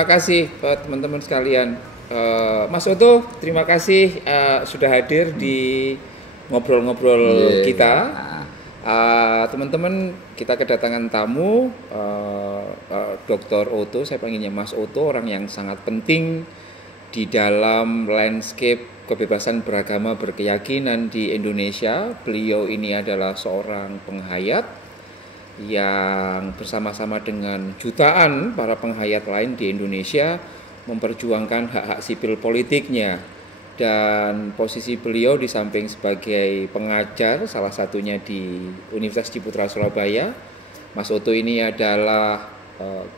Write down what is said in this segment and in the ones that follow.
terima kasih teman-teman sekalian. Mas Oto, terima kasih sudah hadir di ngobrol-ngobrol kita. Teman-teman, kita kedatangan tamu Dr. Oto. Saya panggilnya Mas Oto, orang yang sangat penting di dalam landscape kebebasan beragama berkeyakinan di Indonesia. Beliau ini adalah seorang penghayat yang bersama-sama dengan jutaan para penghayat lain di Indonesia memperjuangkan hak-hak sipil politiknya. Dan posisi beliau di samping sebagai pengajar, salah satunya di Universitas Ciputra Surabaya, Mas Oto ini adalah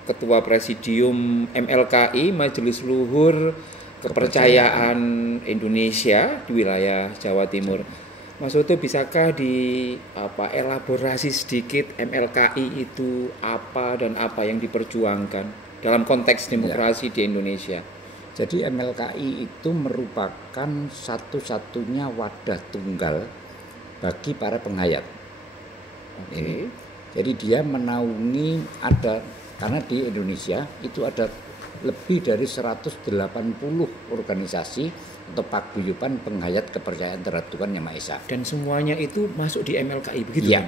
Ketua Presidium MLKI, Majelis Luhur Kepercayaan Indonesia di wilayah Jawa Timur. Mas Oto, bisakah elaborasi sedikit MLKI itu apa dan apa yang diperjuangkan dalam konteks demokrasi di Indonesia? Jadi MLKI itu merupakan satu-satunya wadah tunggal bagi para penghayat. Ini. Jadi dia menaungi karena di Indonesia itu ada lebih dari 180 organisasi atau paguyuban penghayat kepercayaan terhadap Tuhan Yang Maha Esa. Dan semuanya itu masuk di MLKI begitu ya?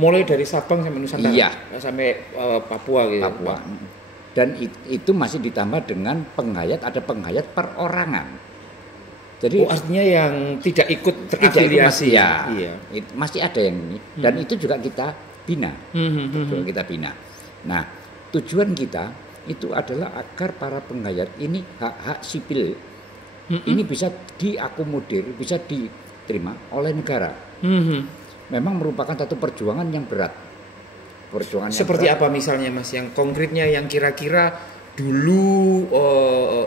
Mulai dari Sabang sampai Nusantara, sampai Papua gitu. Papua. Dan itu masih ditambah dengan ada penghayat perorangan. Jadi artinya yang tidak ikut terafiliasi. Masih ada yang ini. Dan itu juga kita bina. Kita bina. Nah, tujuan kita itu adalah agar para penghayat ini hak-hak sipil ini bisa diakomodir, bisa diterima oleh negara. Memang merupakan satu perjuangan yang berat. Seperti apa misalnya Mas, yang konkretnya yang kira-kira dulu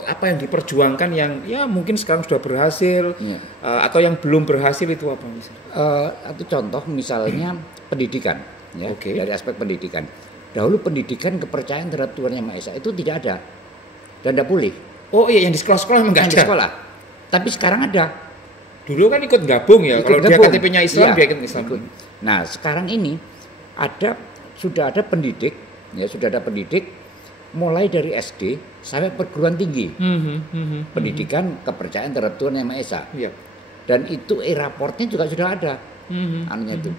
apa yang diperjuangkan yang ya mungkin sekarang sudah berhasil atau yang belum berhasil itu apa misalnya? Atau contoh misalnya pendidikan, dari aspek pendidikan. Dahulu pendidikan kepercayaan terhadap Tuhan Yang Maha Esa itu tidak ada dan tidak boleh. Oh iya, yang di sekolah-sekolah memang nggak ada. Di sekolah. Tapi sekarang ada. Dulu kan ikut gabung ya. Kalau dia KTP-nya Islam, dia ikut Islam. Nah, sekarang ini sudah ada pendidik mulai dari SD sampai perguruan tinggi. Pendidikan kepercayaan terhadap Tuhan Yang Maha Esa. Dan itu e-raportnya juga sudah ada. Anunya itu.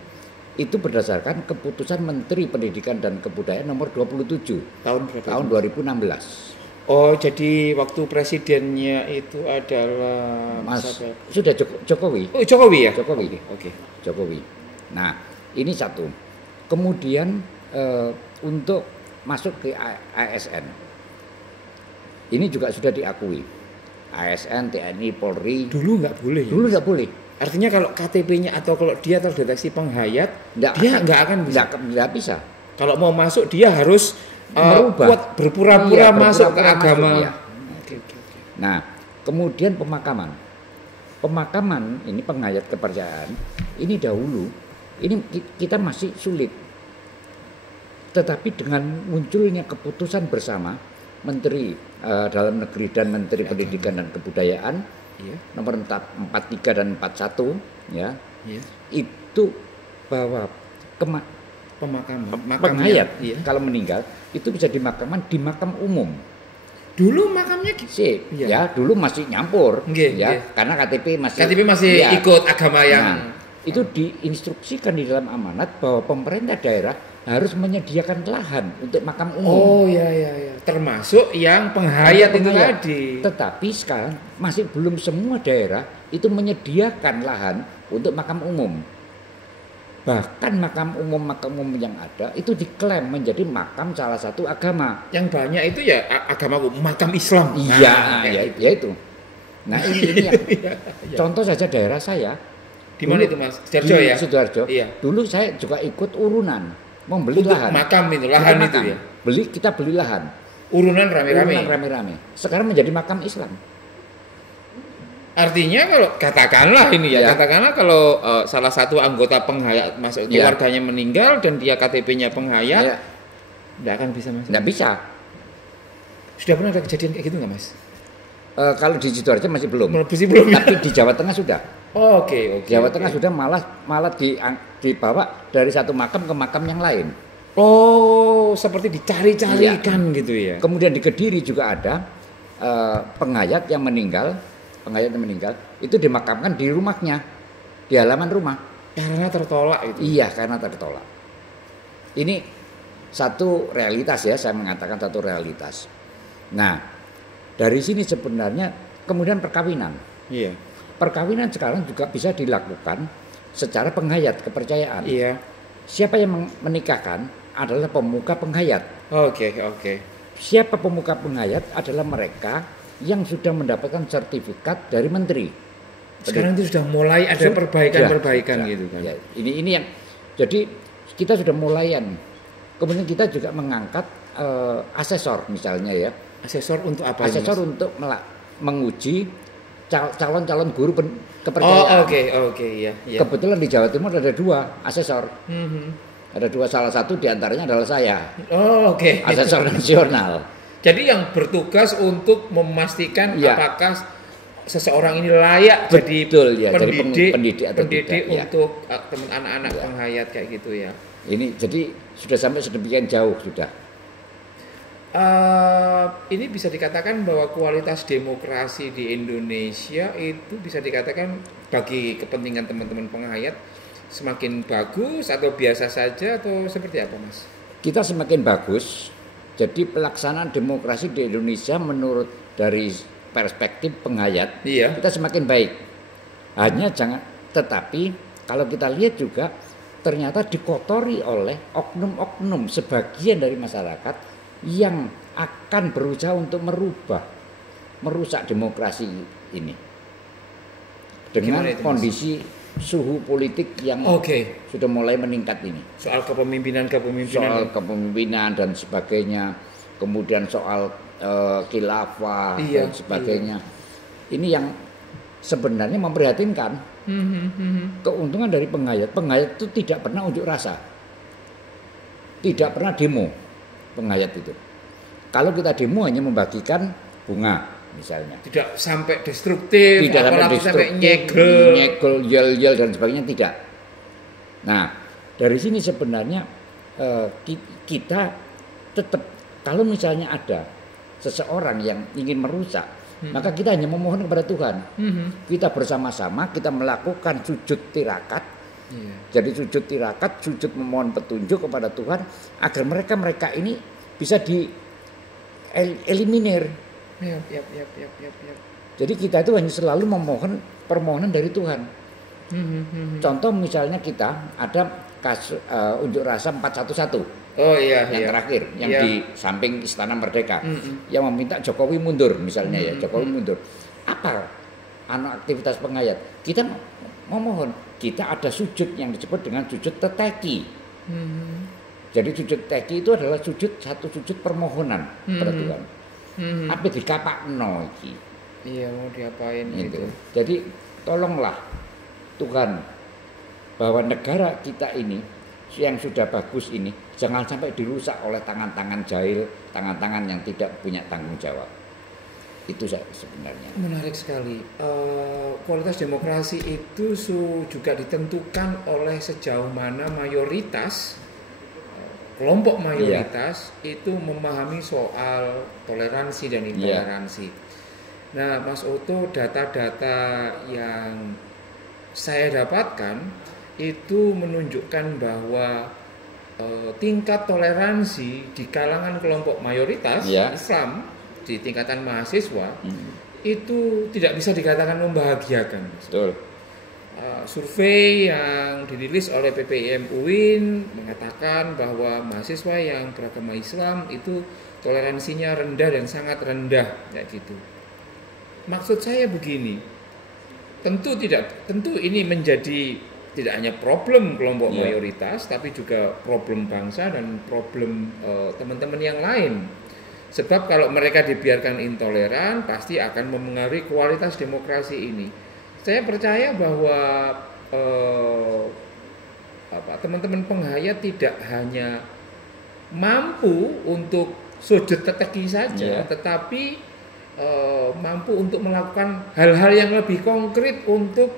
Itu berdasarkan keputusan Menteri Pendidikan dan Kebudayaan nomor 27 tahun 2016. Oh, jadi waktu presidennya itu adalah sudah Jokowi. Oh, Jokowi ya? Jokowi. Oke. Jokowi. Nah, ini satu. Kemudian untuk masuk ke ASN. Ini juga sudah diakui. ASN, TNI, Polri. Dulu nggak boleh. Dulu nggak boleh. Artinya kalau KTP-nya atau kalau dia terdeteksi penghayat, dia nggak akan bisa. Nggak bisa. Kalau mau masuk dia harus berpura-pura masuk ke agama. Nah, kemudian pemakaman ini penghayat kepercayaan ini dahulu ini kita masih sulit. Tetapi dengan munculnya keputusan bersama Menteri Dalam Negeri dan Menteri Pendidikan dan Kebudayaan nomor 43 dan 41 itu bahwa penghayat kalau meninggal itu bisa dimakamkan di makam umum. Dulu makamnya dulu masih nyampur karena KTP masih ikut agama yang itu diinstruksikan di dalam amanat bahwa pemerintah daerah harus menyediakan lahan untuk makam umum. Oh iya. Termasuk yang penghayat itu tadi. Tetapi sekarang masih belum semua daerah itu menyediakan lahan untuk makam umum. Bahkan makam umum yang ada itu diklaim menjadi makam salah satu agama. Yang banyak itu ya agama makam Islam. Ya itu. Nah ini yang contoh saja daerah saya. Di mana itu Mas? Sidoarjo ya? Sidoarjo. Iya. Dulu saya juga ikut urunan membeli lahan. Makam itu, lahan itu ya. Kita beli lahan. Urunan rame-rame. Sekarang menjadi makam Islam. Artinya kalau katakanlah kalau salah satu anggota penghayat masuk keluarganya meninggal dan dia KTP-nya penghayat, tidak akan bisa masuk. Tidak bisa. Sudah pernah ada kejadian kayak gitu nggak Mas? Kalau di Sidoarjo masih belum. Tapi di Jawa Tengah sudah. Oke. Jawa Tengah sudah malah dibawa dari satu makam ke makam yang lain. Oh, seperti dicari-carikan gitu ya. Kemudian di Kediri juga ada penghayat yang meninggal itu dimakamkan di rumahnya, di halaman rumah. Karena tertolak itu. Iya, karena tertolak. Ini satu realitas ya, saya mengatakan satu realitas. Nah, dari sini sebenarnya kemudian perkawinan. Iya. Perkawinan sekarang juga bisa dilakukan secara penghayat kepercayaan. Iya. Siapa yang menikahkan adalah pemuka penghayat. Oke. Siapa pemuka penghayat adalah mereka yang sudah mendapatkan sertifikat dari menteri. Sekarang itu sudah mulai ada perbaikan gitu kan. Ya, ini yang jadi kita sudah mulayan. Kemudian kita juga mengangkat asesor misalnya ya. Asesor untuk apa? Asesor untuk menguji calon-calon guru kepercayaan. Oh, oke, iya. Kebetulan di Jawa Timur ada 2 asesor. Ada 2, salah satu diantaranya adalah saya. Oh, oke. Asesor nasional. Jadi yang bertugas untuk memastikan apakah seseorang ini layak Betul, jadi pendidik atau tidak, untuk teman anak-anak penghayat kayak gitu ya. Ini jadi sudah sampai sedemikian jauh sudah. Ini bisa dikatakan bahwa kualitas demokrasi di Indonesia itu bisa dikatakan bagi kepentingan teman-teman penghayat semakin bagus atau biasa saja atau seperti apa, Mas? Kita semakin bagus. Jadi pelaksanaan demokrasi di Indonesia menurut dari perspektif penghayat kita semakin baik. Tetapi kalau kita lihat juga ternyata dikotori oleh oknum-oknum sebagian dari masyarakat yang akan berusaha untuk merusak demokrasi ini dengan kondisi suhu politik yang sudah mulai meningkat ini. Soal kepemimpinan dan sebagainya, kemudian soal khilafah dan sebagainya. Ini yang sebenarnya memprihatinkan. Keuntungan dari penghayat itu tidak pernah unjuk rasa, tidak pernah demo. Penghayat itu, kalau kita demo hanya membagikan bunga misalnya, tidak sampai destruktif, tidak sampai nyegel, yel dan sebagainya, tidak. Nah, dari sini sebenarnya kita tetap, kalau misalnya ada seseorang yang ingin merusak, maka kita hanya memohon kepada Tuhan. Kita bersama-sama kita melakukan sujud tirakat. Jadi sujud tirakat, sujud memohon petunjuk kepada Tuhan agar mereka ini bisa dieliminir. Jadi kita itu hanya selalu memohon permohonan dari Tuhan. Contoh misalnya kita ada kasus unjuk rasa 411. Yang terakhir yang di samping Istana Merdeka yang meminta Jokowi mundur misalnya Jokowi mundur. Apa aktivitas penghayat? Kita memohon, kita ada sujud yang disebut dengan sujud teteki. Jadi sujud teki itu adalah satu sujud permohonan kepada Tuhan. Apa dikapakno iki? Iya, mau diapain gitu. Jadi tolonglah Tuhan bahwa negara kita ini yang sudah bagus ini jangan sampai dirusak oleh tangan-tangan jahil, tangan-tangan yang tidak punya tanggung jawab. Itu sebenarnya. Menarik sekali. Kualitas demokrasi itu juga ditentukan oleh sejauh mana kelompok mayoritas itu memahami soal toleransi dan intoleransi. Nah, Mas Oto, data-data yang saya dapatkan itu menunjukkan bahwa tingkat toleransi di kalangan kelompok mayoritas Islam di tingkatan mahasiswa itu tidak bisa dikatakan membahagiakan. Betul. Survei yang dirilis oleh PPIM UIN mengatakan bahwa mahasiswa yang beragama Islam itu toleransinya rendah dan sangat rendah, kayak gitu. Maksud saya begini, tentu ini menjadi tidak hanya problem kelompok mayoritas, tapi juga problem bangsa dan problem teman-teman yang lain. Sebab kalau mereka dibiarkan intoleran, pasti akan memengaruhi kualitas demokrasi ini. Saya percaya bahwa teman-teman penghayat tidak hanya mampu untuk sujud teteki saja, tetapi mampu untuk melakukan hal-hal yang lebih konkret untuk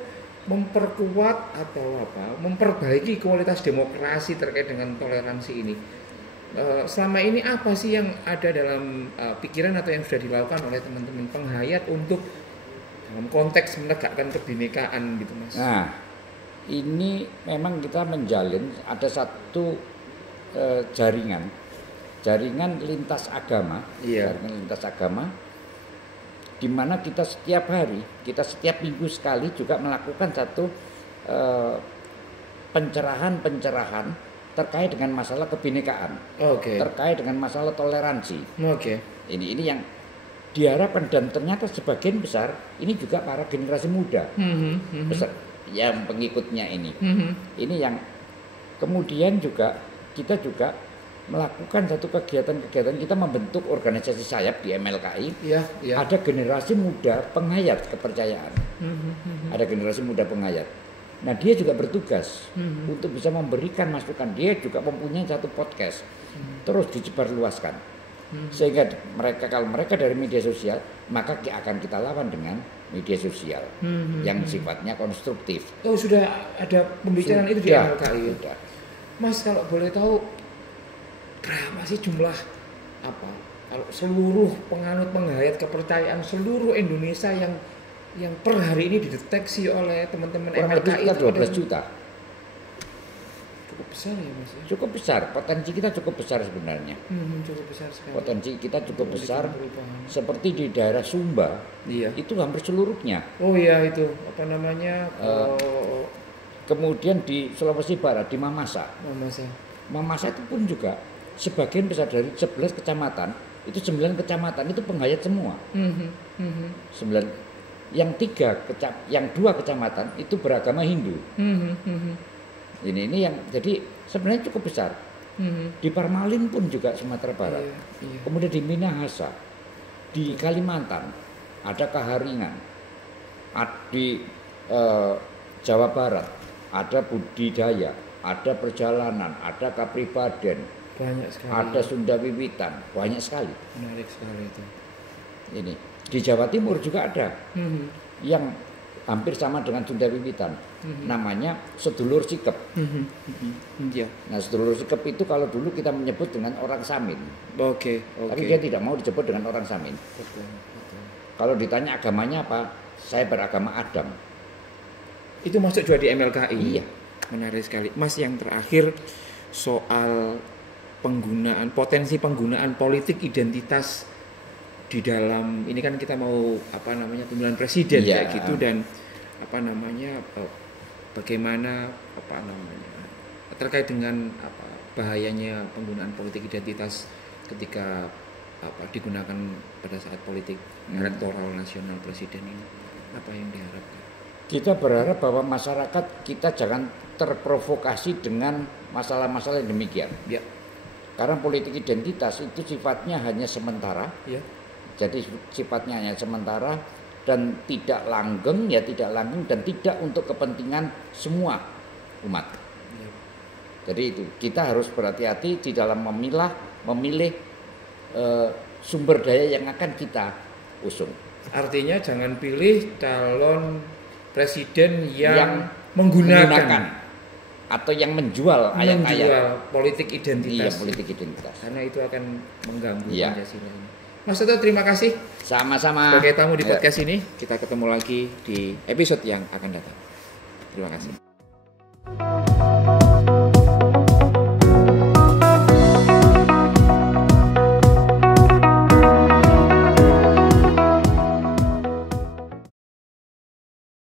memperkuat atau memperbaiki kualitas demokrasi terkait dengan toleransi ini. selama ini apa sih yang ada dalam pikiran atau yang sudah dilakukan oleh teman-teman penghayat untuk dalam konteks menegakkan kebinekaan gitu Mas? Nah, ini memang kita menjalin ada satu jaringan lintas agama, jaringan lintas agama, di mana kita setiap hari, kita setiap minggu sekali juga melakukan satu pencerahan terkait dengan masalah kebinekaan, terkait dengan masalah toleransi. Ini yang diharapkan, dan ternyata sebagian besar ini juga para generasi muda, besar, yang pengikutnya ini. Ini yang kemudian juga kita juga melakukan satu kegiatan kita membentuk organisasi sayap di MLKI. Ada generasi muda penghayat kepercayaan, ada generasi muda penghayat. Nah, dia juga bertugas untuk bisa memberikan masukan. Dia juga mempunyai satu podcast, terus disebarluaskan. Sehingga kalau mereka dari media sosial, maka akan kita lawan dengan media sosial yang sifatnya konstruktif. Oh, sudah ada pembicaraan itu di MLKI. Mas, kalau boleh tahu berapa sih jumlah kalau seluruh penganut penghayat kepercayaan seluruh Indonesia yang per hari ini dideteksi oleh teman-teman MLKI? Itu 12 juta. Cukup besar ya Mas? Cukup besar, potensi kita cukup besar sebenarnya. Cukup besar sekali. Potensi kita cukup besar, seperti di daerah Sumba, itu hampir seluruhnya. Oh iya, itu apa namanya? Kemudian di Sulawesi Barat, di Mamasa itu pun juga sebagian besar dari 11 kecamatan, itu 9 kecamatan itu penghayat semua. 9. Yang 2 kecamatan itu beragama Hindu. Ini yang jadi sebenarnya cukup besar. Di Parmalin pun juga Sumatera Barat. Kemudian di Minahasa, di Kalimantan, ada Kaharingan, di Jawa Barat, ada budidaya, ada perjalanan, ada kapribaden, banyak sekali. Ada Sunda Wiwitan, banyak sekali. Menarik sekali itu. Ini di Jawa Timur juga ada yang hampir sama dengan Sunda Wiwitan. Namanya Sedulur Sikep. Nah, Sedulur Sikep itu kalau dulu kita menyebut dengan orang Samin. Tapi dia tidak mau disebut dengan orang Samin. Kalau ditanya agamanya apa, saya beragama Adam. Itu masuk juga di MLKI. Iya. Menarik sekali. Mas, yang terakhir soal potensi penggunaan politik identitas di dalam ini kan kita mau pemilihan presiden kayak gitu, dan bagaimana terkait dengan bahayanya penggunaan politik identitas ketika digunakan pada saat politik elektoral nasional presiden ini, apa yang diharapkan? Kita berharap bahwa masyarakat kita jangan terprovokasi dengan masalah-masalah yang demikian. Karena politik identitas itu sifatnya hanya sementara. Jadi sifatnya hanya sementara dan tidak langgeng dan tidak untuk kepentingan semua umat. Jadi itu kita harus berhati-hati di dalam memilih sumber daya yang akan kita usung. Artinya jangan pilih calon presiden yang menggunakan atau yang menjual ayat-ayat politik identitas. Politik identitas. Karena itu akan mengganggu Pancasila ini. Mas Toto, terima kasih. Sama-sama. Sebagai tamu di podcast ini, kita ketemu lagi di episode yang akan datang. Terima kasih.